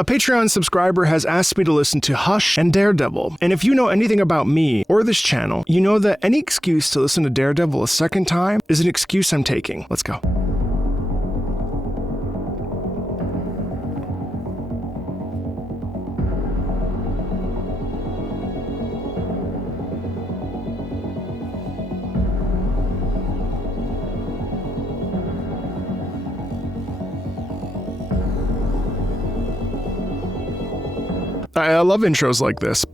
A Patreon subscriber has asked me to listen to Hush and Daredevil, and if you know anything about me or this channel, you know that any excuse to listen to Daredevil a second time is an excuse I'm taking. Let's go. I love intros like this.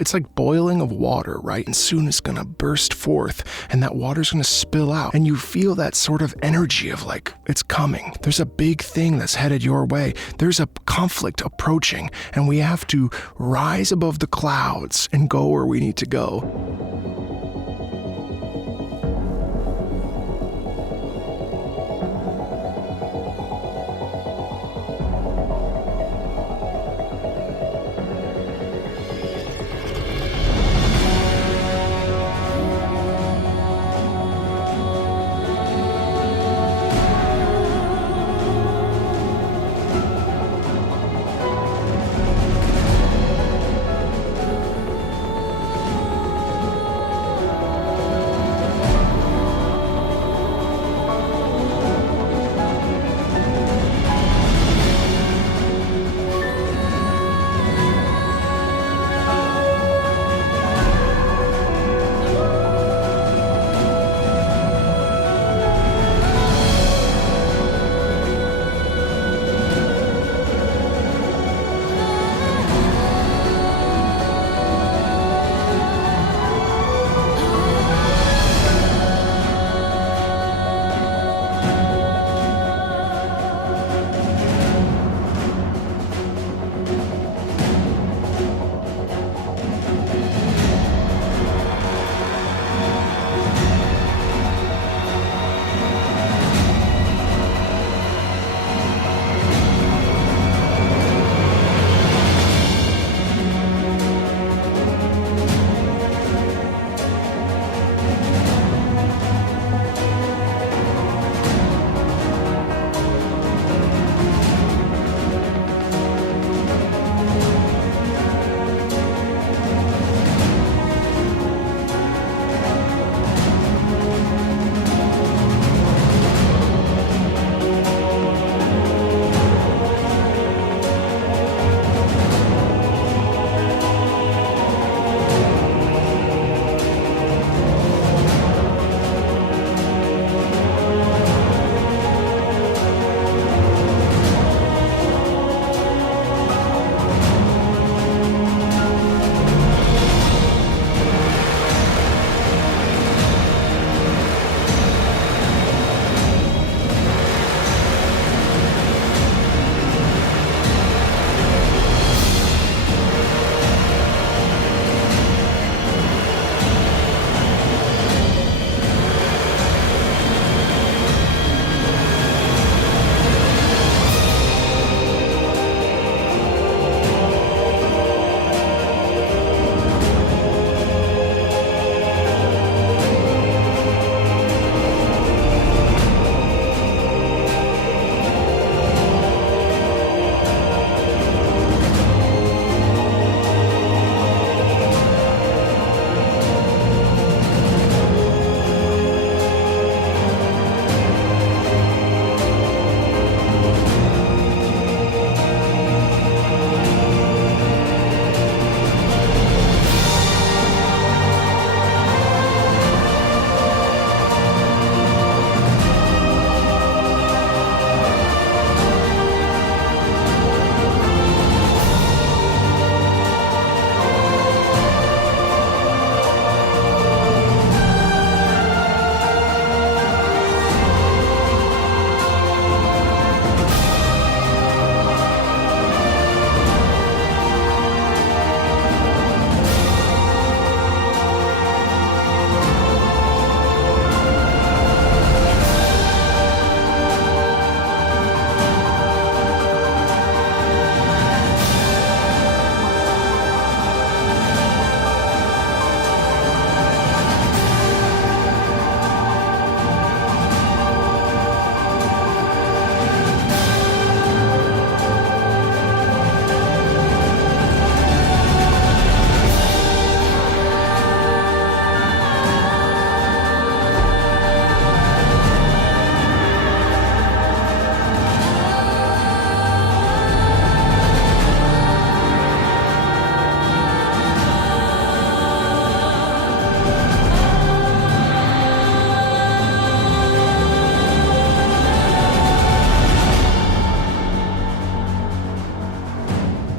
It's like boiling of water, right? And soon it's gonna burst forth, and that water's gonna spill out. And you feel that sort of energy of like, it's coming. There's a big thing that's headed your way. There's a conflict approaching, and we have to rise above the clouds and go where we need to go.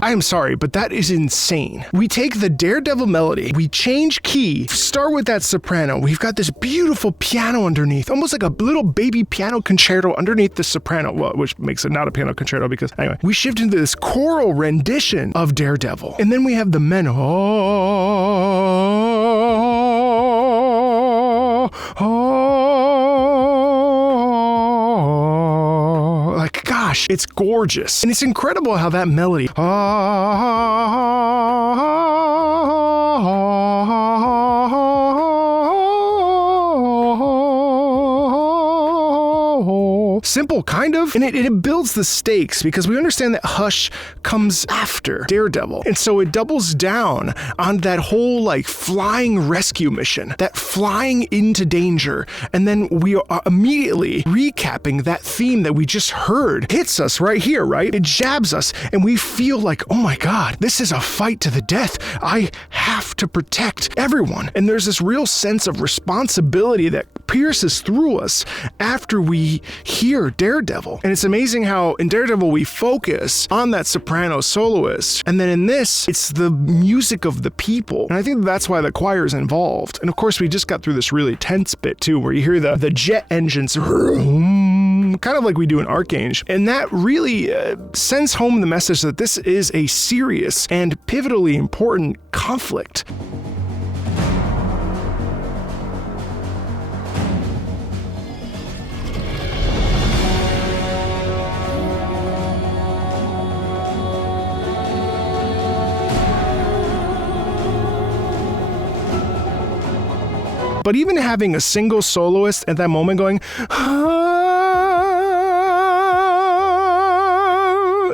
I am sorry, but that is insane. We take the Daredevil melody, we change key, start with that soprano. We've got this beautiful piano underneath, almost like a little baby piano concerto underneath the soprano, well, which makes it not a piano concerto because, anyway, we shift into this choral rendition of Daredevil. And then we have the men, like, gosh, it's gorgeous. And it's incredible how that melody, simple, kind of, and it builds the stakes because we understand that Hush comes after Daredevil. And so it doubles down on that whole like flying rescue mission, that flying into danger. And then we are immediately recapping that theme that we just heard. Hits us right here, right? It jabs us and we feel like, oh my God, this is a fight to the death. I have to protect everyone. And there's this real sense of responsibility that pierces through us after we hear Daredevil. And it's amazing how in Daredevil we focus on that soprano soloist, and then in this it's the music of the people. And I think that's why the choir is involved. And of course we just got through this really tense bit too where you hear the jet engines kind of like we do in Archange. And that really sends home the message that this is a serious and pivotally important conflict. But even having a single soloist at that moment going,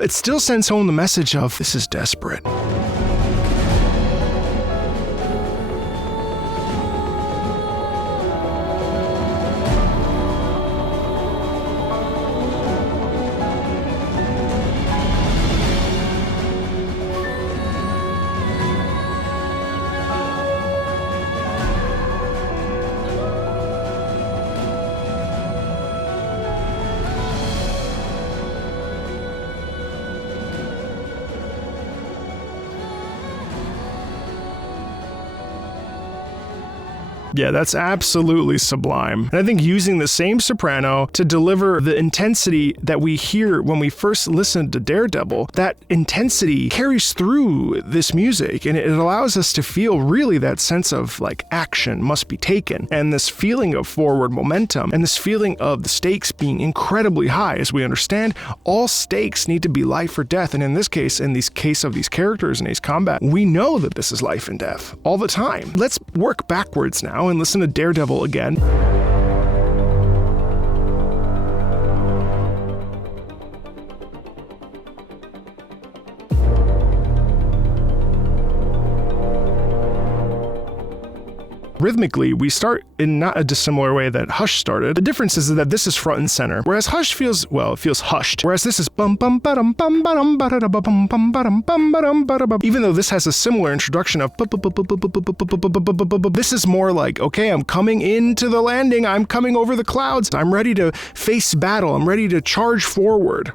it still sends home the message of this is desperate. Yeah, that's absolutely sublime. And I think using the same soprano to deliver the intensity that we hear when we first listen to Daredevil, that intensity carries through this music and it allows us to feel really that sense of like action must be taken and this feeling of forward momentum and this feeling of the stakes being incredibly high. As we understand, all stakes need to be life or death. And in this case, in this case of these characters in Ace Combat, we know that this is life and death all the time. Let's work backwards now and listen to Daredevil again. Rhythmically, we start in not a dissimilar way that Hush started. The difference is that this is front and center, whereas Hush feels, well, it feels hushed, whereas this is bum bum ba-dum bum ba-dum ba-da-da bum bum ba-dum bum ba-dum ba-da-ba. Even though this has a similar introduction of this is more like, okay, I'm coming into the landing, I'm coming over the clouds, I'm ready to face battle, I'm ready to charge forward.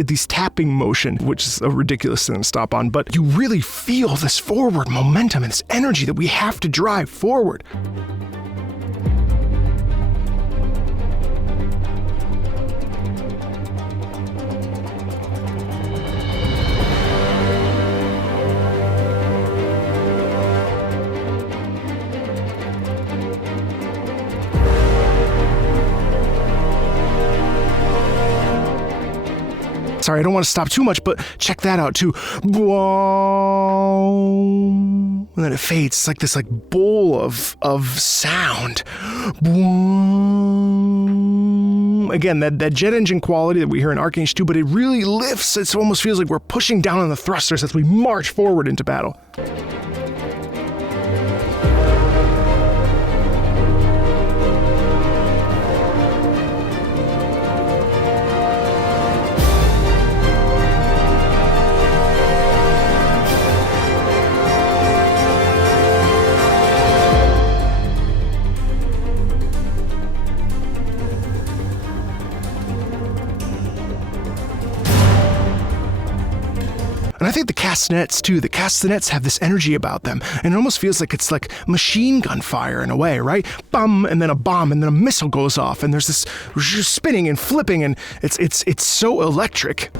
These tapping motion, which is a ridiculous thing to stop on, but you really feel this forward momentum and this energy that we have to drive forward. Sorry, I don't want to stop too much, but check that out too. And then it fades. It's like this bowl of sound. Again, that jet engine quality that we hear in Archange 2, but it really lifts. It almost feels like we're pushing down on the thrusters as we march forward into battle. And I think the castanets too. The castanets have this energy about them, and it almost feels like it's like machine gun fire in a way, right? Bum, and then a bomb, and then a missile goes off, and there's this spinning and flipping, and it's so electric.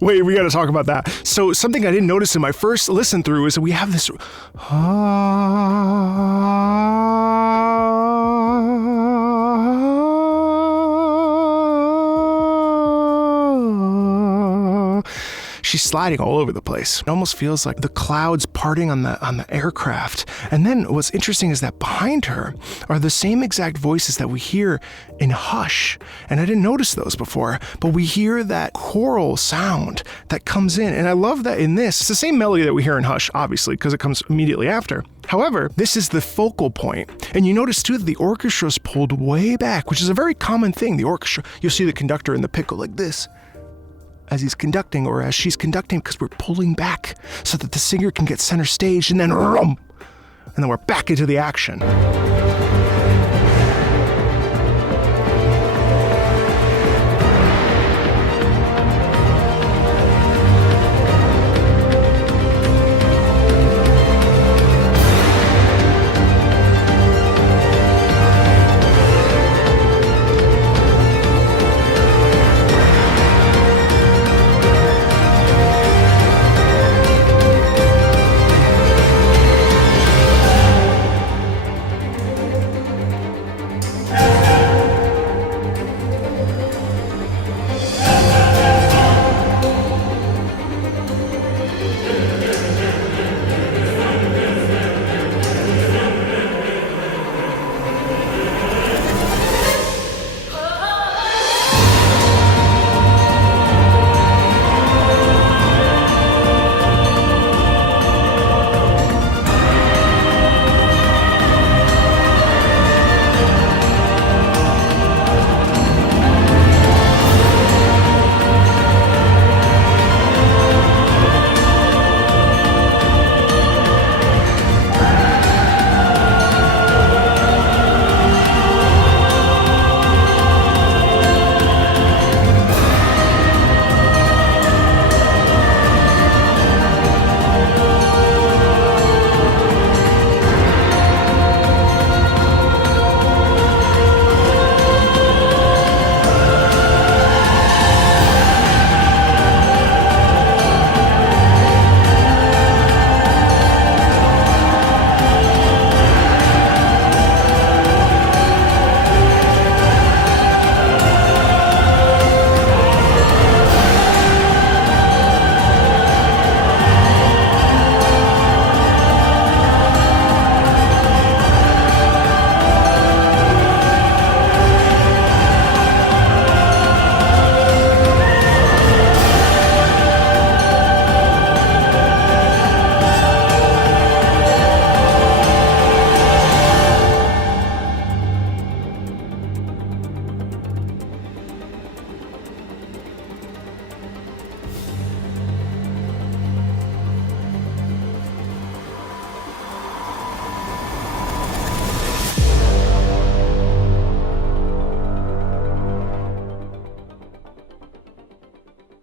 Wait, we got to talk about that. So something I didn't notice in my first listen through is that we have this she's sliding all over the place. It almost feels like the clouds parting on the aircraft. And then what's interesting is that behind her are the same exact voices that we hear in Hush. And I didn't notice those before, but we hear that choral sound that comes in. And I love that in this. It's the same melody that we hear in Hush, obviously, because it comes immediately after. However, this is the focal point. And you notice too that the orchestra is pulled way back, which is a very common thing. The orchestra, you'll see the conductor in the pickle like this as he's conducting, or as she's conducting, because we're pulling back so that the singer can get center stage, and then we're back into the action.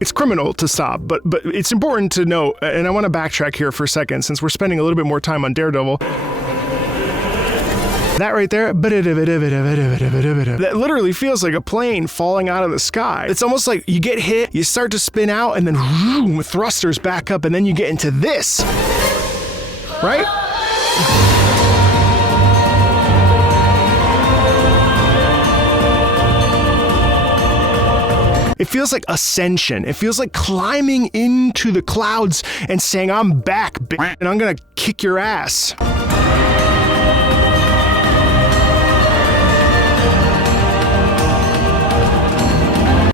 It's criminal to stop, but it's important to note, and I want to backtrack here for a second since we're spending a little bit more time on Daredevil. That right there, that literally feels like a plane falling out of the sky. It's almost like you get hit, you start to spin out, and then vroom, thrusters back up, and then you get into this, right? It feels like ascension. It feels like climbing into the clouds and saying, I'm back, bitch, and I'm gonna kick your ass.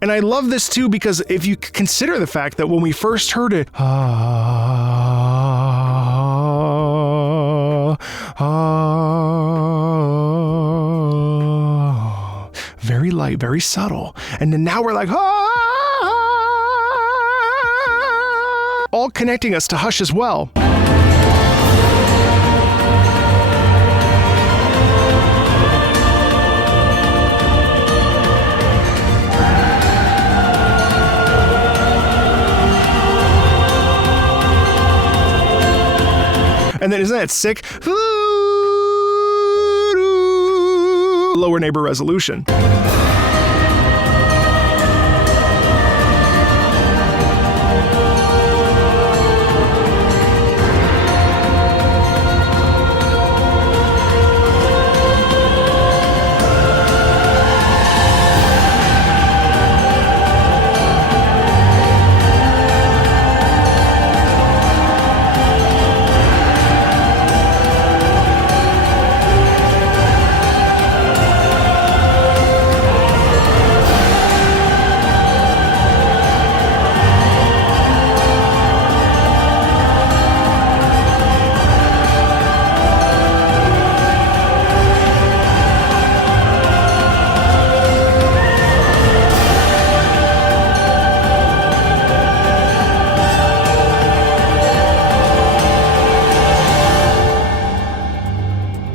And I love this too because if you consider the fact that when we first heard it, very light, very subtle. And then now we're like, all connecting us to Hush as well. And then isn't that sick? Lower neighbor resolution.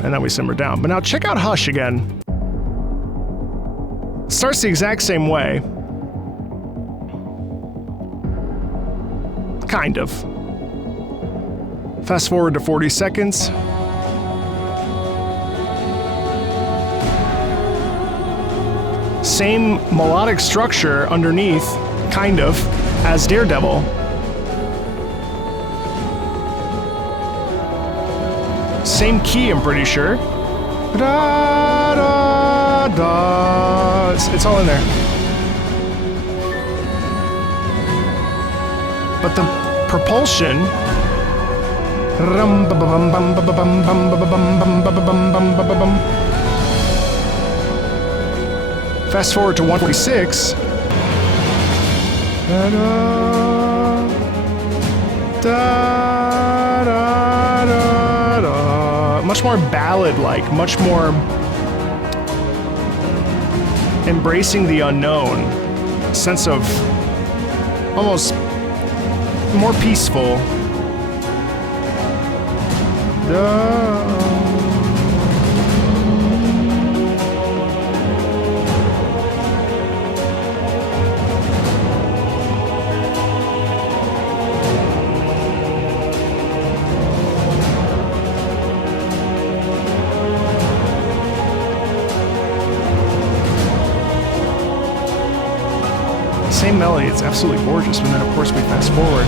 And then we simmer down. But now check out Hush again. Starts the exact same way. Kind of. Fast forward to 40 seconds. Same melodic structure underneath, kind of, as Daredevil. Same key, I'm pretty sure. Da, da, da. It's all in there. But the propulsion. Fast forward to 146. Da, da, da, da, da. Much more ballad-like, much more embracing the unknown, sense of almost more peaceful. Same melody, it's absolutely gorgeous, and then of course we fast forward.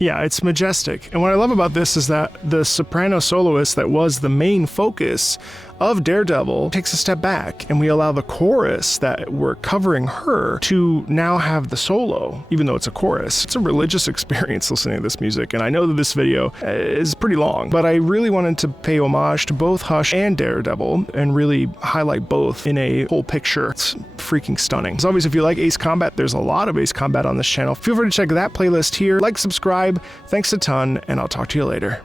Yeah, it's majestic. And what I love about this is that the soprano soloist that was the main focus of Daredevil takes a step back, and we allow the chorus that we're covering her to now have the solo, even though it's a chorus. It's a religious experience listening to this music, and I know that this video is pretty long, but I really wanted to pay homage to both Hush and Daredevil and really highlight both in a whole picture. It's freaking stunning. As always, if you like Ace Combat, there's a lot of Ace Combat on this channel. Feel free to check that playlist here. Like, subscribe. Thanks a ton, and I'll talk to you later.